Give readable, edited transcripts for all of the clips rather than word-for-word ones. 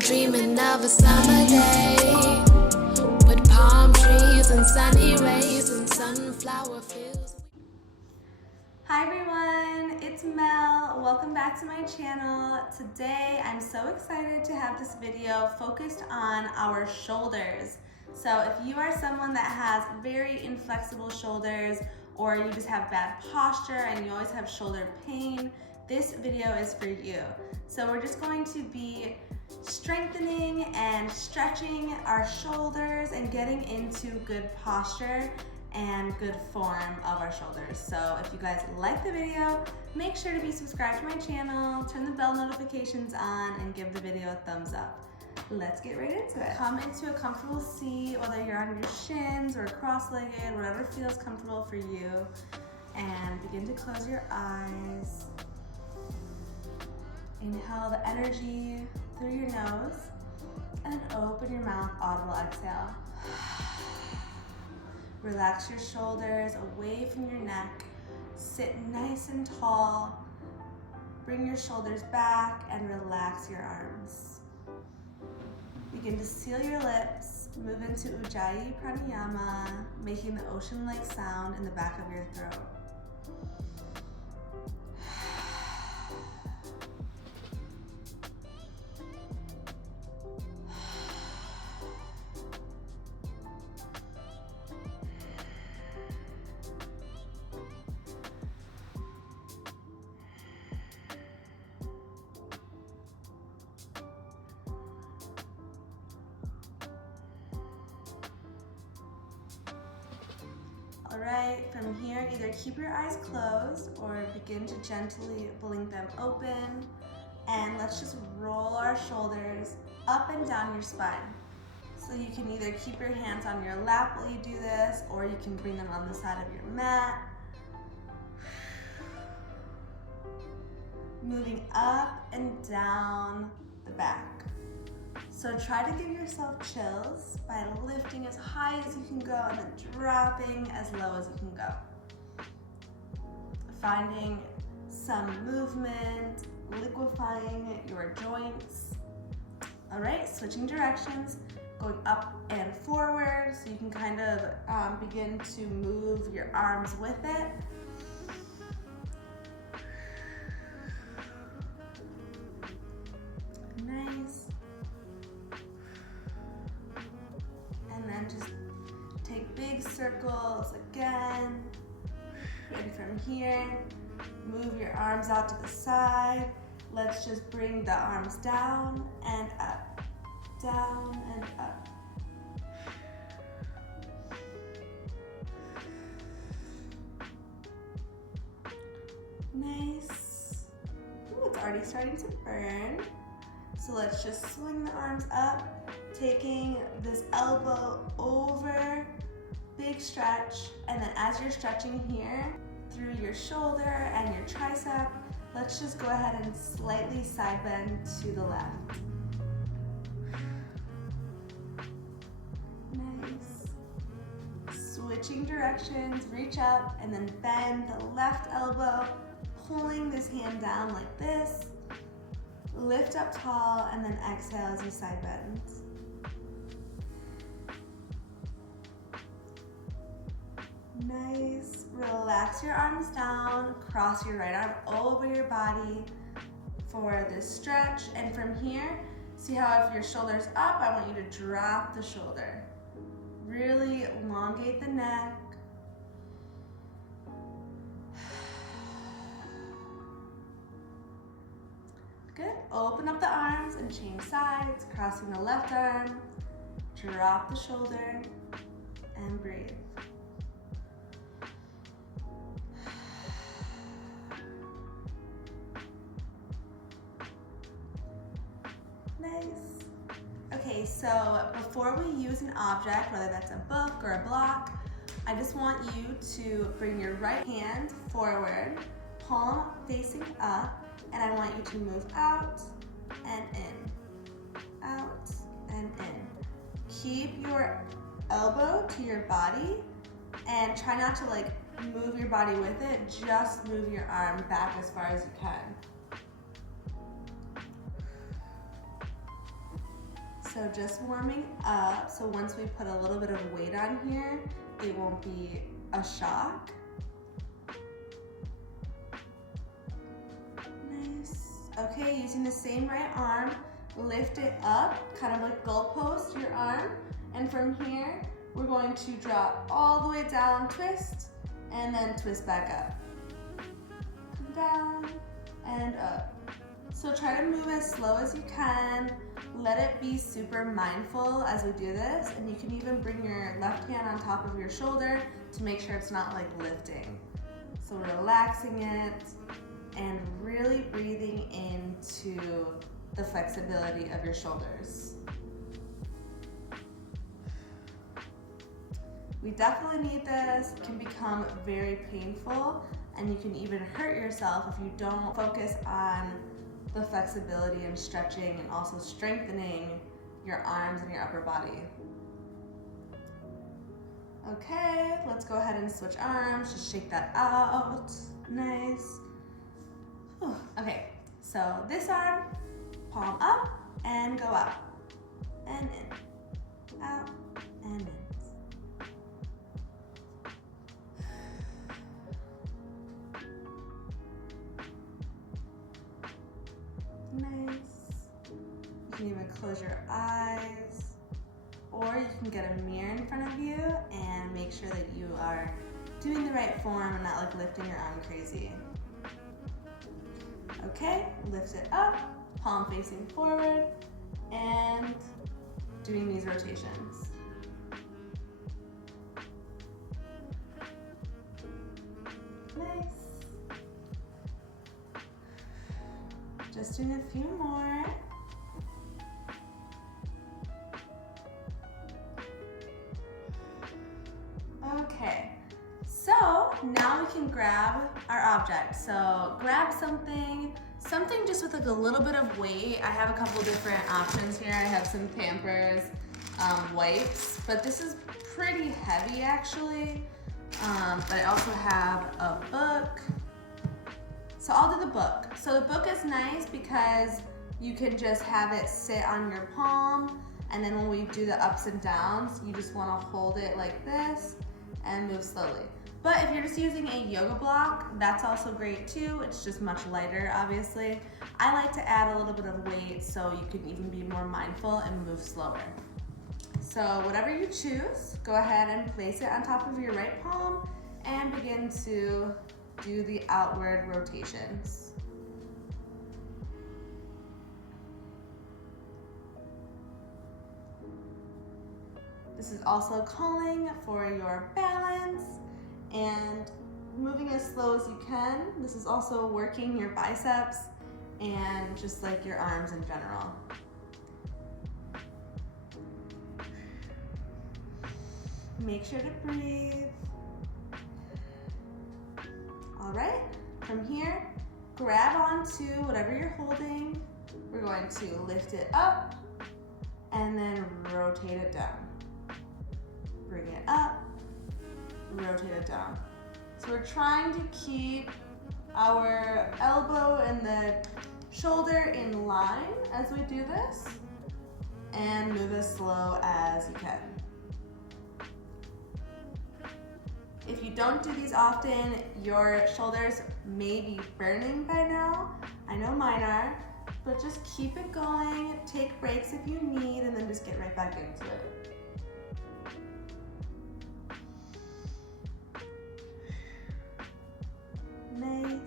dreaming of a summer day with palm trees and sunny rays and sunflower fields. Hi everyone, it's Mel. Welcome back to my channel. Today I'm so excited to have this video focused on our shoulders. So if you are someone that has very inflexible shoulders, or you just have bad posture and you always have shoulder pain, this video is for you. So we're just going to be strengthening and stretching our shoulders and getting into good posture and good form of our shoulders. So if you guys like the video, make sure to be subscribed to my channel, turn the bell notifications on, and give the video a thumbs up. Let's get right into it. Come into a comfortable seat, whether you're on your shins or cross-legged, whatever feels comfortable for you, and begin to close your eyes. Inhale the energy through your nose and open your mouth, audible exhale. Relax your shoulders away from your neck. Sit nice and tall. Bring your shoulders back and relax your arms. Begin to seal your lips. Move into Ujjayi Pranayama, making the ocean-like sound in the back of your throat. Alright, from here, either keep your eyes closed or begin to gently blink them open. And let's just roll our shoulders up and down your spine. So you can either keep your hands on your lap while you do this, or you can bring them on the side of your mat. Moving up and down the back. So try to give yourself chills by lifting as high as you can go and then dropping as low as you can go. Finding some movement, liquefying your joints. All right, switching directions, going up and forward so you can kind of begin to move your arms with it. Nice. And then just take big circles again. And from here, move your arms out to the side. Let's just bring the arms down and up, down and up. Nice. Ooh, it's already starting to burn. So let's just swing the arms up, taking this elbow over, big stretch, and then as you're stretching here, through your shoulder and your tricep, let's just go ahead and slightly side bend to the left. Nice. Switching directions, reach up, and then bend the left elbow, pulling this hand down like this. Lift up tall and then exhale as you side bend. Nice. Relax your arms down, cross your right arm over your body for this stretch. And from here, see how if your shoulder's up, I want you to drop the shoulder. Really elongate the neck. Good. Open up the arms and change sides, crossing the left arm, drop the shoulder, and breathe. Nice. Okay, so before we use an object, whether that's a book or a block, I just want you to bring your right hand forward, palm facing up, and I want you to move out and in, out and in. Keep your elbow to your body and try not to like move your body with it, just move your arm back as far as you can. So just warming up, so once we put a little bit of weight on here, it won't be a shock. Nice. Okay, using the same right arm, lift it up, kind of like goalpost your arm, and from here, we're going to drop all the way down, twist, and then twist back up. Come down and up. So try to move as slow as you can. Let it be super mindful as we do this, and you can even bring your left hand on top of your shoulder to make sure it's not like lifting. So relaxing it and really breathing into the flexibility of your shoulders. We definitely need this. It can become very painful, and you can even hurt yourself if you don't focus on the flexibility and stretching and also strengthening your arms and your upper body. Okay, let's go ahead and switch arms. Just shake that out. Nice. Whew. Okay, so this arm, palm up and go out and in, out and in. Nice. You can even close your eyes, or you can get a mirror in front of you and make sure that you are doing the right form and not like lifting your arm crazy. Okay, lift it up, palm facing forward, and doing these rotations. Nice. Just doing a few more. Okay, so now we can grab our object. So grab something just with like a little bit of weight. I have a couple different options here. I have some Pampers wipes, but this is pretty heavy actually. But I also have a book. So I'll do the book. So the book is nice because you can just have it sit on your palm, and then when we do the ups and downs, you just wanna hold it like this and move slowly. But if you're just using a yoga block, that's also great too. It's just much lighter, obviously. I like to add a little bit of weight so you can even be more mindful and move slower. So whatever you choose, go ahead and place it on top of your right palm and begin to do the outward rotations. This is also calling for your balance and moving as slow as you can. This is also working your biceps and just like your arms in general. Make sure to breathe. All right, from here, grab onto whatever you're holding. We're going to lift it up and then rotate it down. Bring it up, rotate it down. So we're trying to keep our elbow and the shoulder in line as we do this, and move as slow as you can. If you don't do these often, your shoulders may be burning by now. I know mine are, but just keep it going. Take breaks if you need, and then just get right back into it. Nice.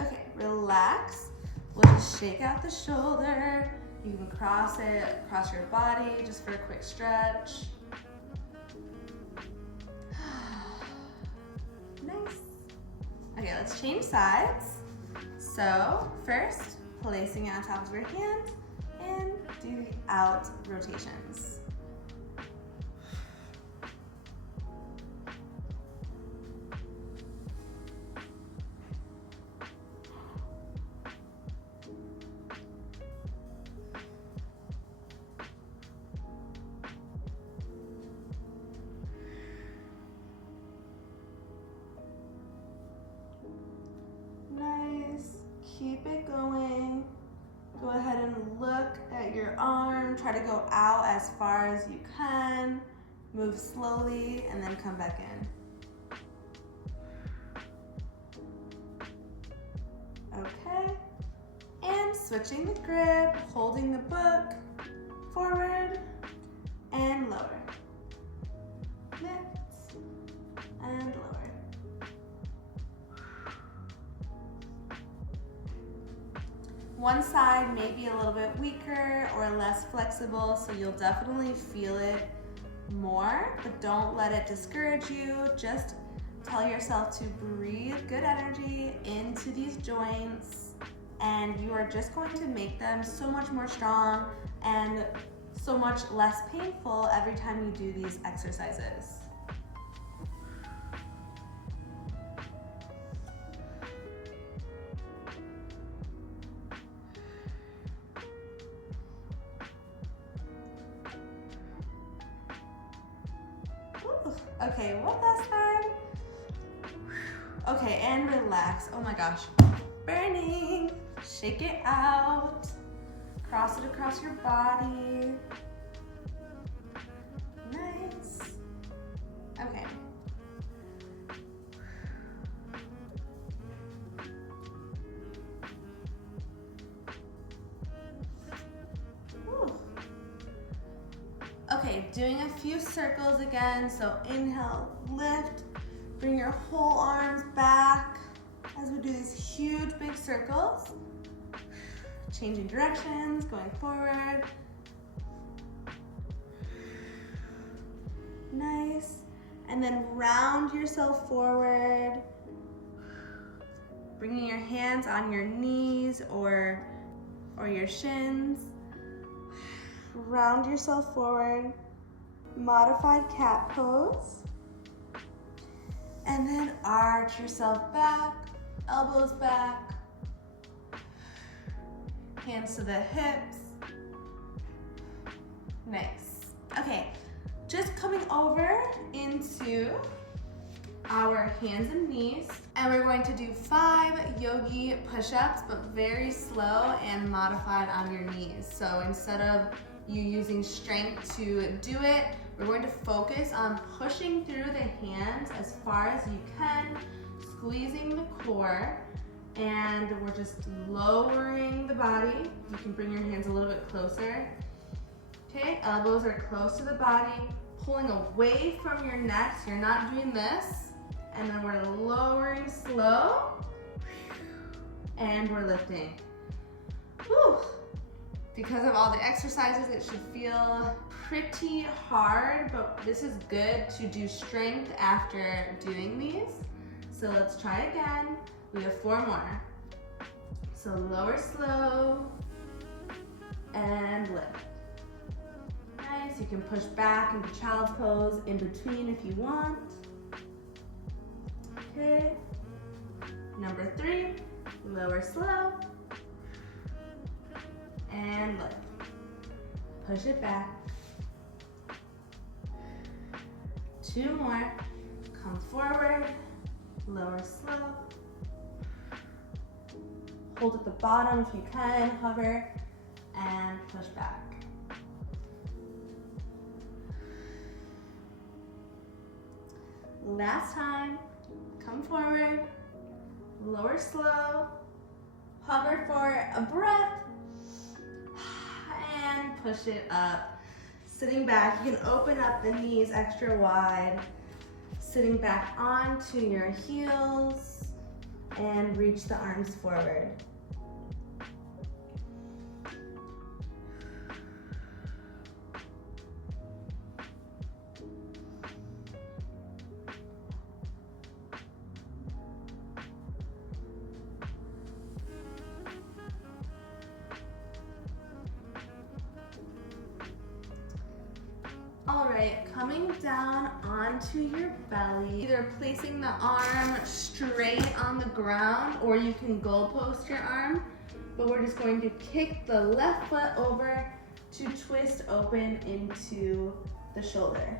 Okay, relax. We'll just shake out the shoulder. You can cross it across your body just for a quick stretch. Nice. Okay, let's change sides. So first, placing it on top of your hand and do the out rotations. your arm, try to go out as far as you can. Move slowly and then come back in. Okay. And switching the grip, holding the book, forward and lower. Lift and lower. One side may be a little bit weaker or less flexible, so you'll definitely feel it more, but don't let it discourage you. Just tell yourself to breathe good energy into these joints, and you are just going to make them so much more strong and so much less painful every time you do these exercises. Okay, one last time. Okay, and relax. Oh my gosh, burning. Shake it out. Cross it across your body. Nice. Okay. Whew. Okay, doing a few circles again. So inhale, lift, bring your whole arms back as we do these huge big circles. Changing directions, going forward. Nice. And then round yourself forward. Bringing your hands on your knees or your shins. Round yourself forward. Modified cat pose. And then arch yourself back, elbows back. Hands to the hips. Nice. Okay, just coming over into our hands and knees. And we're going to do 5 yogi push-ups, but very slow and modified on your knees. So instead of you using strength to do it, we're going to focus on pushing through the hands as far as you can, squeezing the core, and we're just lowering the body. You can bring your hands a little bit closer. Okay, elbows are close to the body, pulling away from your neck, so you're not doing this. And then we're lowering slow, and we're lifting. Whew. Because of all the exercises, it should feel pretty hard, but this is good to do strength after doing these. So let's try again. We have 4 more. So lower slow and lift. Nice, you can push back into child's pose in between if you want. Okay, number 3, lower slow and lift. Push it back. 2 more, come forward, lower slow. Hold at the bottom if you can, hover, and push back. Last time, come forward, lower slow, hover for a breath, and push it up. Sitting back, you can open up the knees extra wide, sitting back onto your heels, and reach the arms forward. All right, coming down onto your belly, either placing the arm straight on the ground or you can goal post your arm, but we're just going to kick the left foot over to twist open into the shoulder.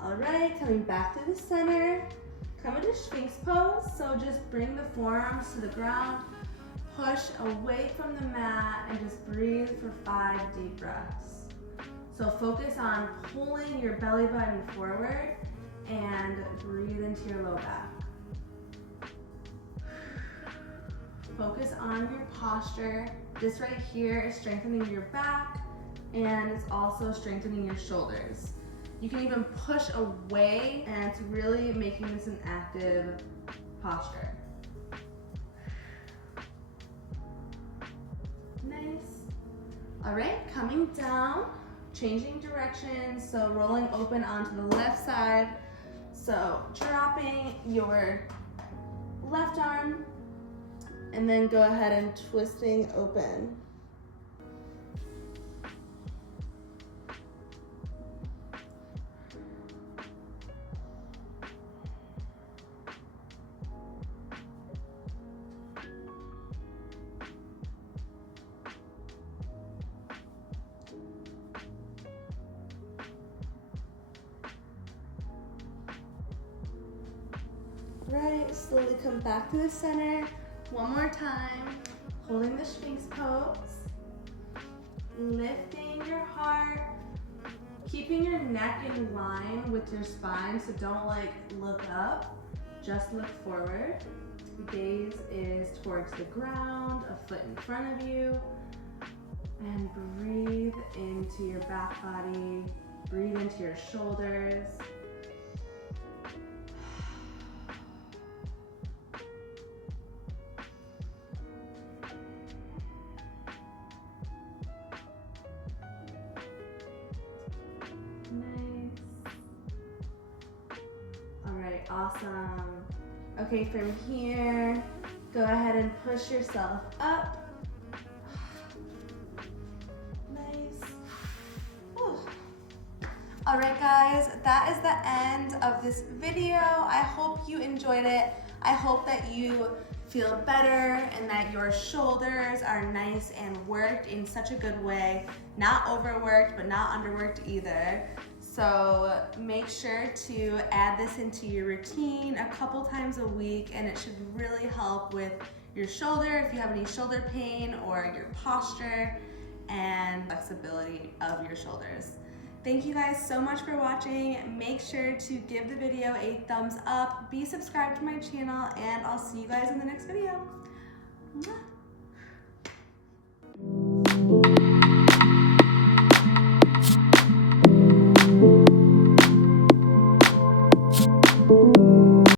All right, coming back to the center. Come into Sphinx pose. So just bring the forearms to the ground, push away from the mat, and just breathe for 5 deep breaths. So focus on pulling your belly button forward and breathe into your low back. Focus on your posture. This right here is strengthening your back, and it's also strengthening your shoulders. You can even push away, and it's really making this an active posture. Nice. All right, coming down, changing directions, so rolling open onto the left side. So dropping your left arm, and then go ahead and twisting open. Right, slowly come back to the center. One more time, holding the Sphinx pose. Lifting your heart, keeping your neck in line with your spine, so don't like look up, just look forward. Gaze is towards the ground, a foot in front of you. And breathe into your back body, breathe into your shoulders. Awesome. Okay, from here, go ahead and push yourself up. Nice. Whew. All right, guys, that is the end of this video. I hope you enjoyed it. I hope that you feel better and that your shoulders are nice and worked in such a good way. Not overworked, but not underworked either. So make sure to add this into your routine a couple times a week, and it should really help with your shoulder if you have any shoulder pain, or your posture and flexibility of your shoulders. Thank you guys so much for watching. Make sure to give the video a thumbs up, be subscribed to my channel, and I'll see you guys in the next video. Mwah.